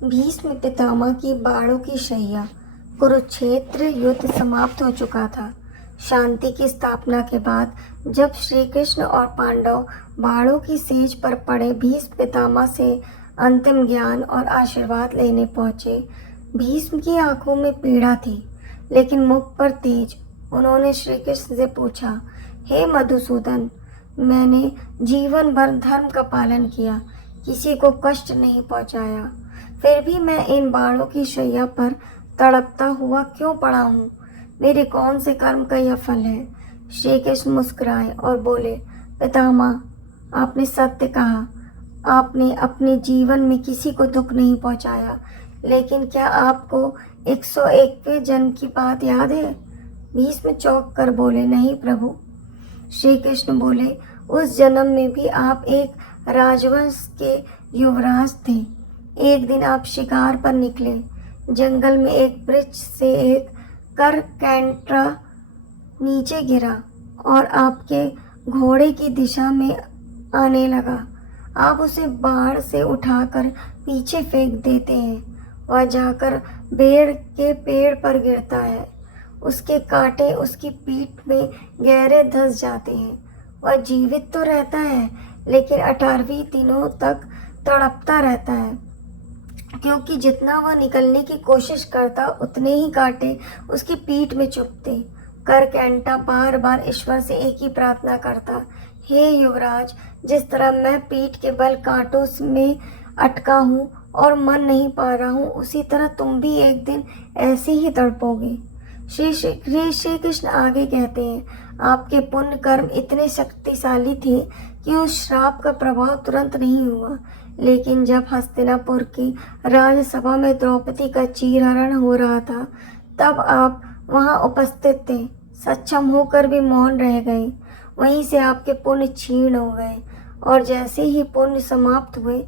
भीष्म पितामह की बाणों की शैया। कुरुक्षेत्र युद्ध समाप्त हो चुका था। शांति की स्थापना के बाद जब श्री कृष्ण और पांडव बाणों की सेज पर पड़े भीष्म पितामह से अंतिम ज्ञान और आशीर्वाद लेने पहुंचे, भीष्म की आंखों में पीड़ा थी, लेकिन मुख पर तेज। उन्होंने श्री कृष्ण से पूछा, हे मधुसूदन, मैंने जीवन भर धर्म का पालन किया, किसी को कष्ट नहीं पहुंचाया, फिर भी मैं इन बाणों की शैया पर तड़पता हुआ क्यों पड़ा हूँ? मेरे कौन से कर्म का यह फल है? श्री कृष्ण मुस्कुराए और बोले, पितामह, आपने सत्य कहा। आपने अपने जीवन में किसी को दुख नहीं पहुंचाया, लेकिन क्या आपको 101वें जन्म की बात याद है? भीष्म चौंक कर बोले, नहीं प्रभु। श्री कृष्ण बोले, उस जन्म में भी आप एक राजवंश के युवराज थे। एक दिन आप शिकार पर निकले। जंगल में एक वृक्ष से एक करकैंटरा नीचे गिरा और आपके घोड़े की दिशा में आने लगा। आप उसे बाण से उठाकर पीछे फेंक देते हैं। वह जाकर बेर के पेड़ पर गिरता है। उसके कांटे उसकी पीठ में गहरे धंस जाते हैं। वह जीवित तो रहता है, लेकिन 18वें दिनों तक तड़पता रहता है, क्योंकि जितना वह निकलने की कोशिश करता, उतने ही कांटे उसकी पीठ में चुभते। करकैंटा बार बार ईश्वर से एक ही प्रार्थना करता, हे युवराज, जिस तरह मैं पीठ के बल कांटों में अटका हूँ और मन नहीं पा रहा हूँ, उसी तरह तुम भी एक दिन ऐसे ही तड़पोगे। श्री कृष्ण आगे कहते हैं, आपके पुण्य कर्म इतने शक्तिशाली थे कि उस श्राप का प्रभाव तुरंत नहीं हुआ, लेकिन जब हस्तिनापुर की राजसभा में द्रौपदी का चीरहरण हो रहा था, तब आप वहां उपस्थित थे। सक्षम होकर भी मौन रह गए। वहीं से आपके पुण्य क्षीण हो गए, और जैसे ही पुण्य समाप्त हुए,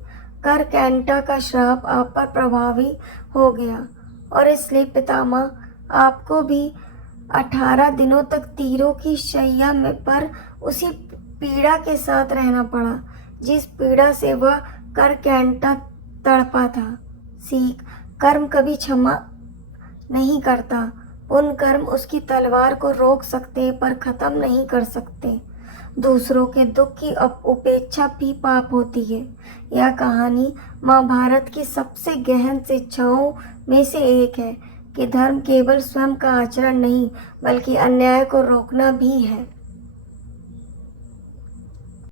करकैंटा का श्राप आप पर प्रभावी हो गया, और इसलिए पितामह, आपको भी 18 दिनों तक तीरों की शैया में पर उसी पीड़ा के साथ रहना पड़ा, जिस पीड़ा से वह करकैंटा तड़पा था। सीख, कर्म कभी क्षमा नहीं करता। पुण्य कर्म उसकी तलवार को रोक सकते पर खत्म नहीं कर सकते। दूसरों के दुख की उपेक्षा भी पाप होती है। यह कहानी महाभारत की सबसे गहन शिक्षाओं में से एक है कि धर्म केवल स्वयं का आचरण नहीं, बल्कि अन्याय को रोकना भी है।